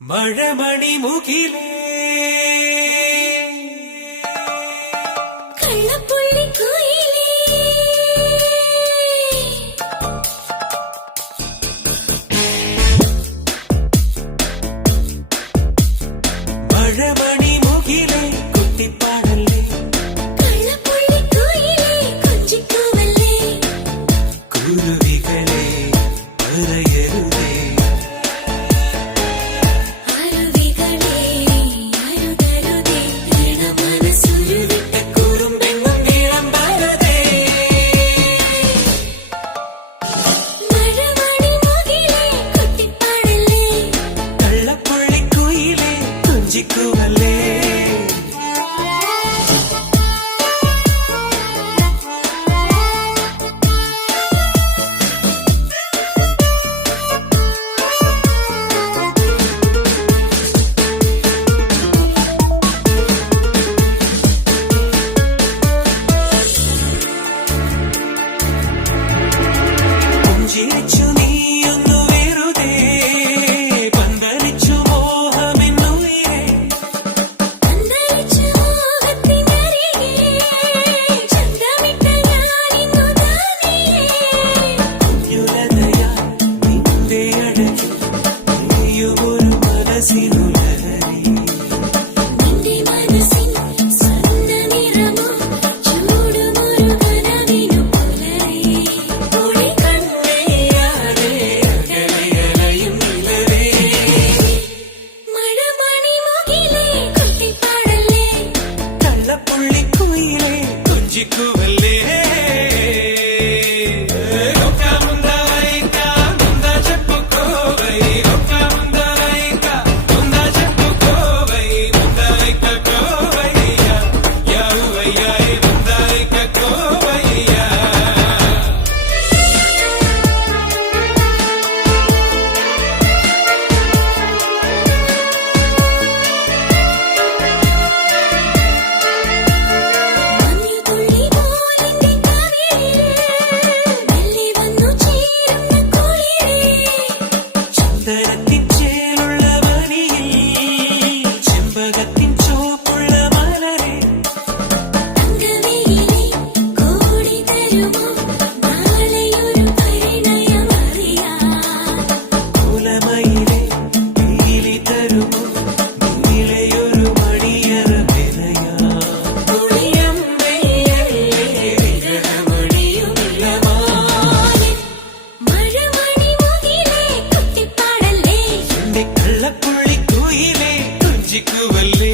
മഴമണി മുകിലേ കള്ളപ്പുള്ളി കുയിലേ മഴമണി മുകിലേ കുട്ടിപ്പാടല്ലേ കള്ളപ്പുള്ളി കുയിലേ കൊഞ്ചിക്കൂവല്ലേ കുരുവികളെ പറയരുതേ അരുവികളേ അരുതരുതേ മനസ്സുരുവിട്ട കുറുമ്പെങ്ങും നീളം വരതേ മഴമണി മുകിലേ കുട്ടിപ്പാടല്ലേ കള്ളപ്പുള്ളി കുയിലേ കൊഞ്ചിക്കൂവല്ലേ പുഞ്ചിരിച്ചു നീയൊന്നു വെറുതെ പന്തലിച്ചു മോഹമെന്നുയരെ അന്തരിച്ച മോഹത്തിനരികെ ചന്തമിട്ട ഞാനിന്നു താനിയേ കുഞ്ഞുലതയാ നിന്റെ അഴകിൽ നീയുമൊരു മനസ്സിനുലഹരി നിന്റെ മനസ്സിൻ സ്വർണ്ണ നിറമോ ചൂടുമൊരു കനവിനു പുലരേ ഒളി കണ്ണയാതെ അകലെയലയും നിലവേ മഴമണി മുകിലേ കുട്ടിപ്പാടല്ലേ കള്ളപ്പുള്ളി കുയിലേ കൊഞ്ചിക്കൂവല്ലേ മഞ്ഞുതുള്ളി പോലെന്റെ കവിളിൽ മെല്ലെ വന്നു ചേരുന്ന കുളിരേ ചന്ദനത്തിൻ ചേലുള്ള വനിയിൽ ചെമ്പകത്തിൻ ചോപ്പുള്ള മലരേ തങ്കവെയിലേ കോടി തരുമോ നാളെയൊരു പരിണയമറിയാം കുലമയിലെ നീലി തരുമോ നീളയൊരു മണിയറ വിലയാ മഴമണി മുകിലേ കുട്ടിപ്പാടല്ലേ എന്റെ കള്ളപ്പുള്ളി കുയിലേ കൊഞ്ചിക്കൂവല്ലേ